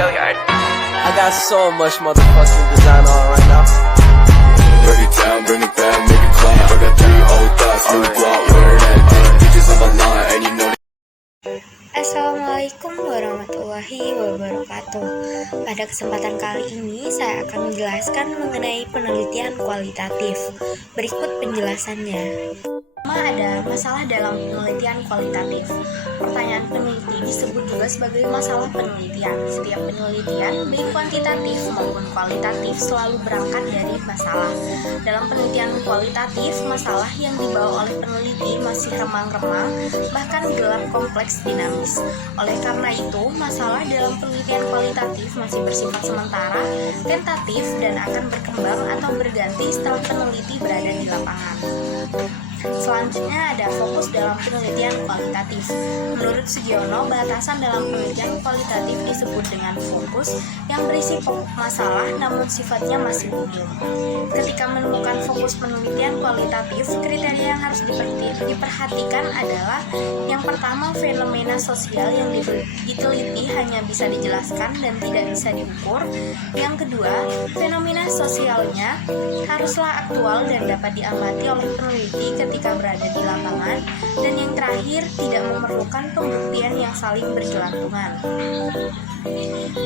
I got so much motherfucking design on right now. Break it down, bring it back, make it clap. I got 3 old thoughts, new guap, wear that dick. Bitches on my line, and you know. Assalamualaikum warahmatullahi wabarakatuh. Pada kesempatan kali ini saya akan menjelaskan mengenai penelitian kualitatif. Berikut penjelasannya. Pertama, ada masalah dalam penelitian kualitatif. Pertanyaan peneliti disebut juga sebagai masalah penelitian. Setiap penelitian, baik kuantitatif maupun kualitatif, selalu berangkat dari masalah. Dalam penelitian kualitatif, masalah yang dibawa oleh peneliti masih remang-remang, bahkan gelap, kompleks, dinamis. Oleh karena itu, masalah dalam penelitian kualitatif masih bersifat sementara, tentatif, dan akan berkembang atau berganti setelah peneliti berada di lapangan. Selanjutnya ada fokus dalam penelitian kualitatif. Menurut Sugiono, batasan dalam penelitian kualitatif disebut dengan fokus yang berisi pokok masalah namun sifatnya masih umum. Ketika menemukan fokus penelitian kualitatif, kriteria yang harus diperhatikan adalah yang pertama, fenomena sosial yang diteliti hanya bisa dijelaskan dan tidak bisa diukur. Yang kedua, fenomena sosialnya haruslah aktual dan dapat diamati oleh peneliti ketika berada di lapangan, dan yang terakhir tidak memerlukan pembuktian yang saling bergelantungan.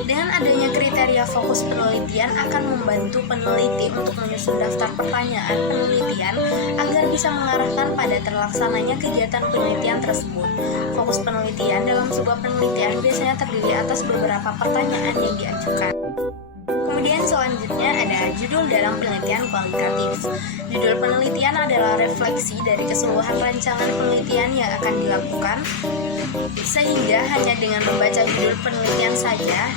Dengan adanya kriteria fokus penelitian akan membantu peneliti untuk menyusun daftar pertanyaan penelitian agar bisa mengarahkan pada terlaksananya kegiatan penelitian tersebut. Fokus penelitian dalam sebuah penelitian biasanya terdiri atas beberapa pertanyaan yang diajukan. Kemudian selanjutnya ada judul dalam penelitian kualitatif. Judul penelitian adalah refleksi dari keseluruhan rancangan penelitian yang akan dilakukan, sehingga hanya dengan membaca judul penelitian saja,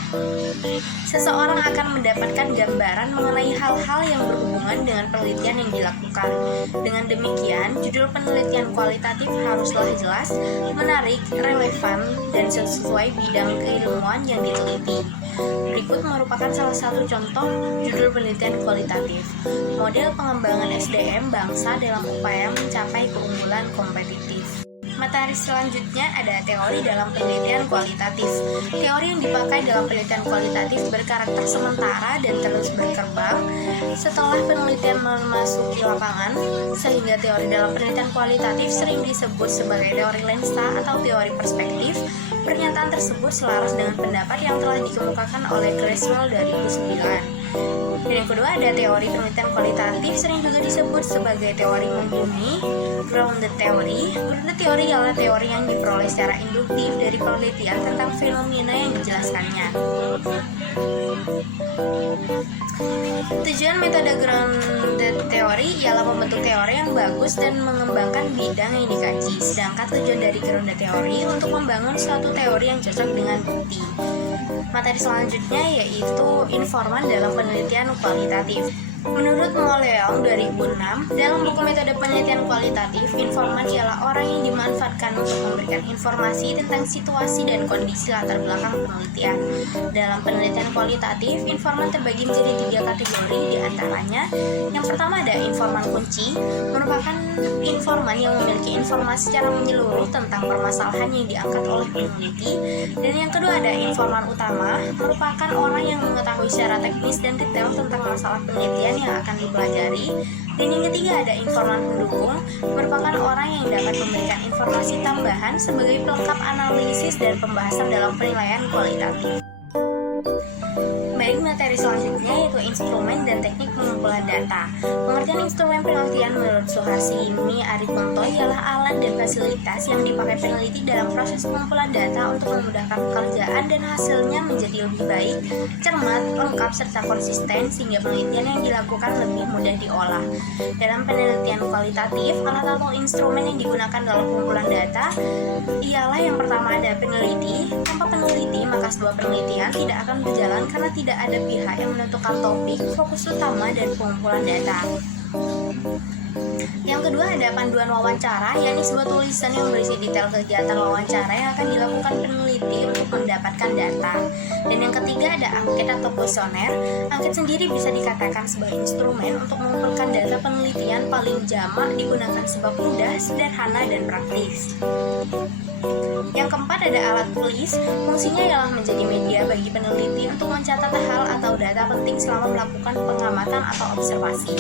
seseorang akan mendapatkan gambaran mengenai hal-hal yang berhubungan dengan penelitian yang dilakukan. Dengan demikian, judul penelitian kualitatif haruslah jelas, menarik, relevan, dan sesuai bidang keilmuan yang diteliti. Berikut merupakan salah satu contoh judul penelitian kualitatif. Model pengembangan SDM bangsa dalam upaya mencapai keunggulan kompetitif. Materi selanjutnya ada teori dalam penelitian kualitatif. Teori yang dipakai dalam penelitian kualitatif berkarakter sementara dan terus berkembang setelah penelitian memasuki lapangan, sehingga teori dalam penelitian kualitatif sering disebut sebagai teori lensa atau teori perspektif. Pernyataan tersebut selaras dengan pendapat yang telah dikemukakan oleh Creswell 2009. Dan yang kedua ada teori penelitian kualitatif, sering juga disebut sebagai teori membumi, grounded theory. Grounded theory adalah teori yang diperoleh secara induktif dari penelitian tentang fenomena yang dijelaskannya. Tujuan metode grounded theory ialah membentuk teori yang bagus dan mengembangkan bidang yang dikaji. Sedangkan tujuan dari grounded theory untuk membangun suatu teori yang cocok dengan bukti. Materi selanjutnya yaitu informan dalam penelitian kualitatif. Menurut Moleong 2006, dalam buku metode penelitian kualitatif, informan ialah orang yang dimanfaatkan untuk memberikan informasi tentang situasi dan kondisi latar belakang penelitian. Dalam penelitian kualitatif, informan terbagi menjadi 3 kategori, diantaranya yang pertama ada informan kunci, merupakan informan yang memiliki informasi secara menyeluruh tentang permasalahan yang diangkat oleh peneliti. Dan yang kedua ada informan utama, merupakan orang yang mengetahui secara teknis dan detail tentang masalah penelitian yang akan dipelajari. Dan yang ketiga ada informan pendukung, merupakan orang yang dapat memberikan informasi tambahan sebagai pelengkap analisis dan pembahasan dalam penilaian kualitatif. Baik, materi selanjutnya yaitu instrumen dan teknik pengumpulan data. Pengertian instrumen penelitian menurut Suharsini Aritonto ialah alat dan fasilitas yang dipakai peneliti dalam proses pengumpulan data untuk memudahkan pekerjaan dan hasilnya menjadi lebih baik, cermat, lengkap, serta konsisten sehingga penelitian yang dilakukan lebih mudah diolah. Dalam penelitian kualitatif, alat atau instrumen yang digunakan dalam pengumpulan data ialah yang pertama ada peneliti. Tanpa peneliti, maka sebuah penelitian tidak akan berjalan karena tidak ada pihak yang menentukan topik, fokus utama, dan pengumpulan data. Yang kedua ada panduan wawancara, yakni sebuah tulisan yang berisi detail kegiatan wawancara yang akan dilakukan peneliti untuk mendapatkan data. Dan yang ketiga ada angket atau kuesioner. Angket sendiri bisa dikatakan sebagai instrumen untuk mengumpulkan data penelitian paling jamak digunakan sebab mudah, sederhana, dan praktis. Yang keempat ada alat tulis. Fungsinya ialah menjadi media bagi peneliti untuk mencatat hal atau data penting selama melakukan pengamatan atau observasi.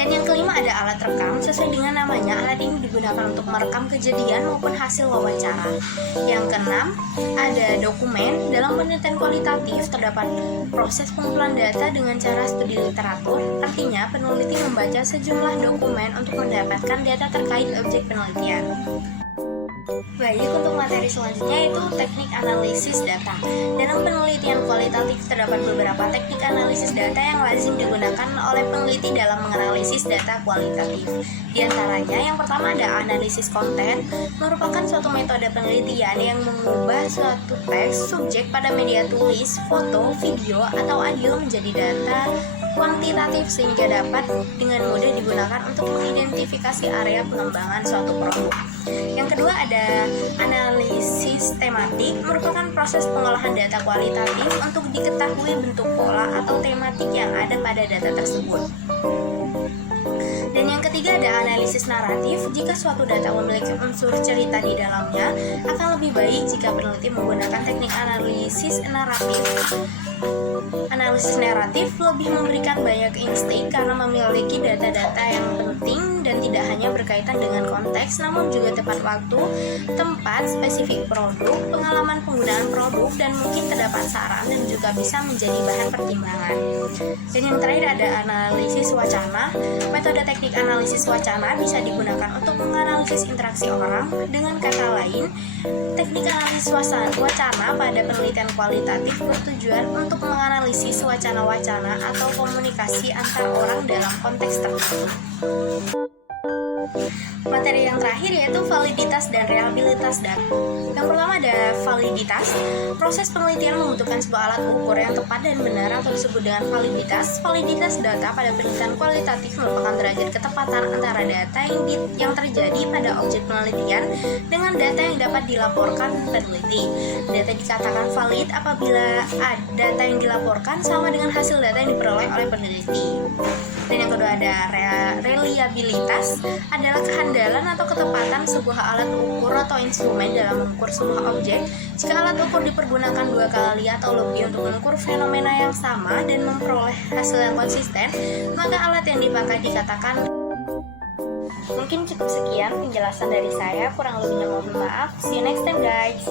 Dan yang kelima ada alat rekam. Sesuai dengan namanya, alat ini digunakan untuk merekam kejadian maupun hasil wawancara. Yang keenam ada dokumen. Dalam penelitian kualitatif terdapat proses pengumpulan data dengan cara studi literatur. Artinya peneliti membaca sejumlah dokumen untuk mendapatkan data terkait objek penelitian. Baik, untuk materi selanjutnya yaitu teknik analisis data. Dalam penelitian kualitatif terdapat beberapa teknik analisis data yang lazim digunakan oleh peneliti dalam menganalisis data kualitatif. Di antaranya, yang pertama ada analisis konten, merupakan suatu metode penelitian yang mengubah suatu teks subjek pada media tulis, foto, video, atau audio menjadi data kuantitatif sehingga dapat dengan mudah digunakan untuk mengidentifikasi area pengembangan suatu produk. Yang kedua ada analisis tematik, merupakan proses pengolahan data kualitatif untuk diketahui bentuk pola atau tematik yang ada pada data tersebut. Dan yang ketiga ada analisis naratif. Jika suatu data memiliki unsur cerita di dalamnya, akan lebih baik jika peneliti menggunakan teknik analisis naratif. Analisis naratif lebih memberikan banyak insting karena memiliki data-data yang penting dan tidak hanya berkaitan dengan konteks, namun juga tepat waktu, tempat, spesifik produk, pengalaman penggunaan produk, dan mungkin terdapat saran dan juga bisa menjadi bahan pertimbangan. Dan yang terakhir ada analisis wacana. Metode teknik analisis wacana bisa digunakan untuk menganalisis interaksi orang. Dengan kata lain, teknik analisis wacana pada penelitian kualitatif bertujuan untuk menganalisis wacana-wacana atau komunikasi antar orang dalam konteks tertentu. Materi yang terakhir yaitu validitas dan reliabilitas data. Yang pertama ada validitas. Proses penelitian membutuhkan sebuah alat ukur yang tepat dan benar atau disebut dengan validitas. Validitas data pada penelitian kualitatif merupakan derajat ketepatan antara data yang terjadi pada objek penelitian dengan data yang dapat dilaporkan peneliti. Data dikatakan valid apabila data yang dilaporkan sama dengan hasil data yang diperoleh oleh peneliti. Dan yang kedua ada reliabilitas, adalah kehandalan atau ketepatan sebuah alat ukur atau instrumen dalam mengukur sebuah objek. Jika alat ukur dipergunakan 2 kali atau lebih untuk mengukur fenomena yang sama dan memperoleh hasil yang konsisten, maka alat yang dipakai dikatakan. Mungkin cukup sekian penjelasan dari saya, kurang lebihnya mohon maaf. See you next time guys.